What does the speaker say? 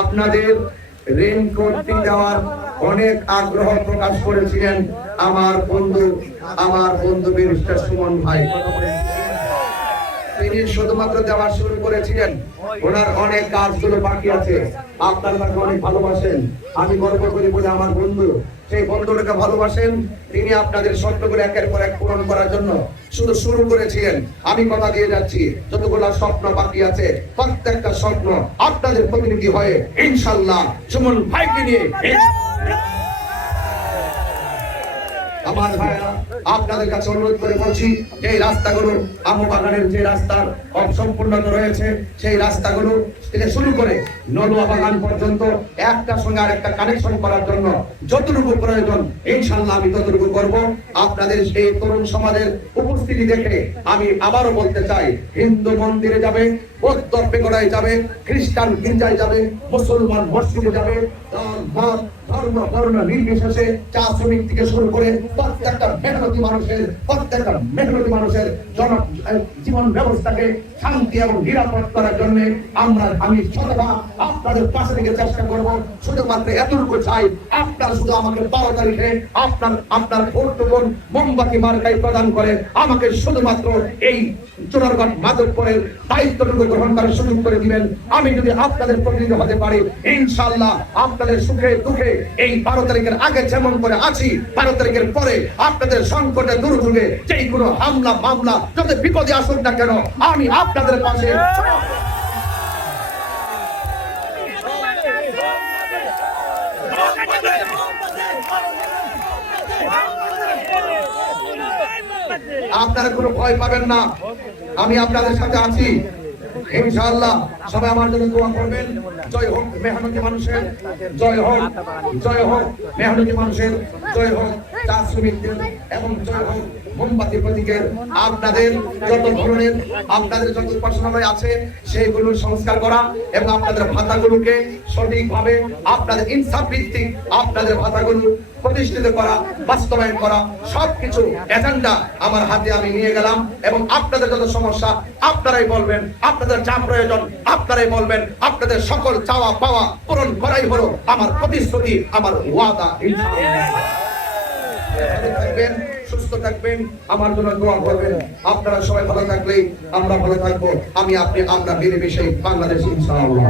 আপনাদের রেইনকোটটি দেওয়ার অনেক আগ্রহ প্রকাশ করেছিলেন আমার বন্ধু ব্যারিস্টার সুমন ভাই। তিনি শুধুমাত্র দেওয়া শুরু করেছিলেন, ওনার অনেক কাজগুলো বাকি আছে। আপনারা তাকে অনেক ভালোবাসেন, আমি গর্ব করি বলে আমার বন্ধু সেই বন্ধুটাকে ভালোবাসেন। তিনি আপনাদের স্বপ্নগুলো একের পর এক পূরণ করার জন্য শুরু করেছিলেন। আমি কথা দিয়ে যাচ্ছি, যতগুলো স্বপ্ন বাকি আছে প্রত্যেকটা স্বপ্ন আপনাদের প্রতিনিধি হয়ে ইনশাআল্লাহ সুমন ভাইকে নিয়ে আমার ভাইরা আপনাদের কাছে অনুরোধ করে বলছি, যে রাস্তাগুলো আমবাগানের যে রাস্তার অসম্পূর্ণতা রয়েছে সেই রাস্তাগুলো থেকে শুরু করে নলুয়া বাগান পর্যন্ত একটার সঙ্গে আরেকটা কানেকশন করার জন্য যতটুকু প্রয়োজন ইনশাআল্লাহ আমি ততটুকু করব। আপনাদের সেই তরুণ সমাজের উপস্থিতি দেখে আমি আবারও বলতে চাই, হিন্দু মন্দিরে যাবে, বৌদ্ধ পেগোড়ায় যাবে, খ্রিস্টান গির্জায় যাবে, মুসলমান মসজিদে যাবে, ধর্ম বর্ণ নির্বিশেষে চা শ্রমিক থেকে শুরু করে প্রত্যেকটা মেহনতি মানুষের জীবন ব্যবস্থাকে শান্তি এবং নিরাপদ করার জন্য আমি সদা আপনাদের পাশে থেকে চেষ্টা করব। শুধুমাত্র এতটুকু চাই, আপনারা শুধু আমাকে 12 তারিখে আপনার ভোটটুকুন মোমবাতি মার্কায় প্রদান করে আমাকে শুধুমাত্র এই চোরারঘাট মাধবপুরের দায়িত্বটুকু গ্রহণ করার সুযোগ করে দিবেন। আমি যদি আপনাদের প্রতিনিধি হতে পারি ইনশাআল্লাহ আপনাদের সুখে দুঃখে এই 12 তারিখের আগে যেমন করে আছি, 12 তারিখের পরে আপনাদের সংকটে দুর্যোগে যেই কোনো হামলা মামলা যত বিপদে আসুক না কেন আমি আপনাদের পাশে আপনারা কোনো ভয় পাবেন না, আমি আপনাদের সাথে আছি ইনশাআল্লাহ। সবাই আমার জন্য দোয়া করবেন। জয় হোক মেহনতি মানুষের, জয় হোক মেহনতি মানুষের, জয় হোক চা শ্রমিকদের এবং জয় হোক মোমবাতি প্রতীকের। আপনাদের যত ধরনের আপনাদের যত উপাসনালয় আছে সেইগুলো সংস্কার করা এবং আপনাদের ভাতাগুলোকে সঠিকভাবে আপনাদের ইনসাফ ভিত্তিক আপনাদের ভাতাগুলো প্রতিষ্ঠিত করা, বাস্তবায়ন করা, সবকিছু এজেন্ডা আমার হাতে আমি নিয়ে গেলাম। এবং আপনাদের যত সমস্যা আপনারাই বলবেন, আপনাদের যা প্রয়োজন আপনারাই বলবেন, আপনাদের সকল চাওয়া পাওয়া পূরণ করাই হলো আমার প্রতিশ্রুতি, আমার ওয়াদা। থাকবেন, সুস্থ থাকবেন, আমার জন্য দোয়া করবেন। আপনারা সবাই ভালো থাকলেই আমরা ভালো থাকবো। আমরা মিলেমিশে বাংলাদেশ ইনশাআল্লাহ।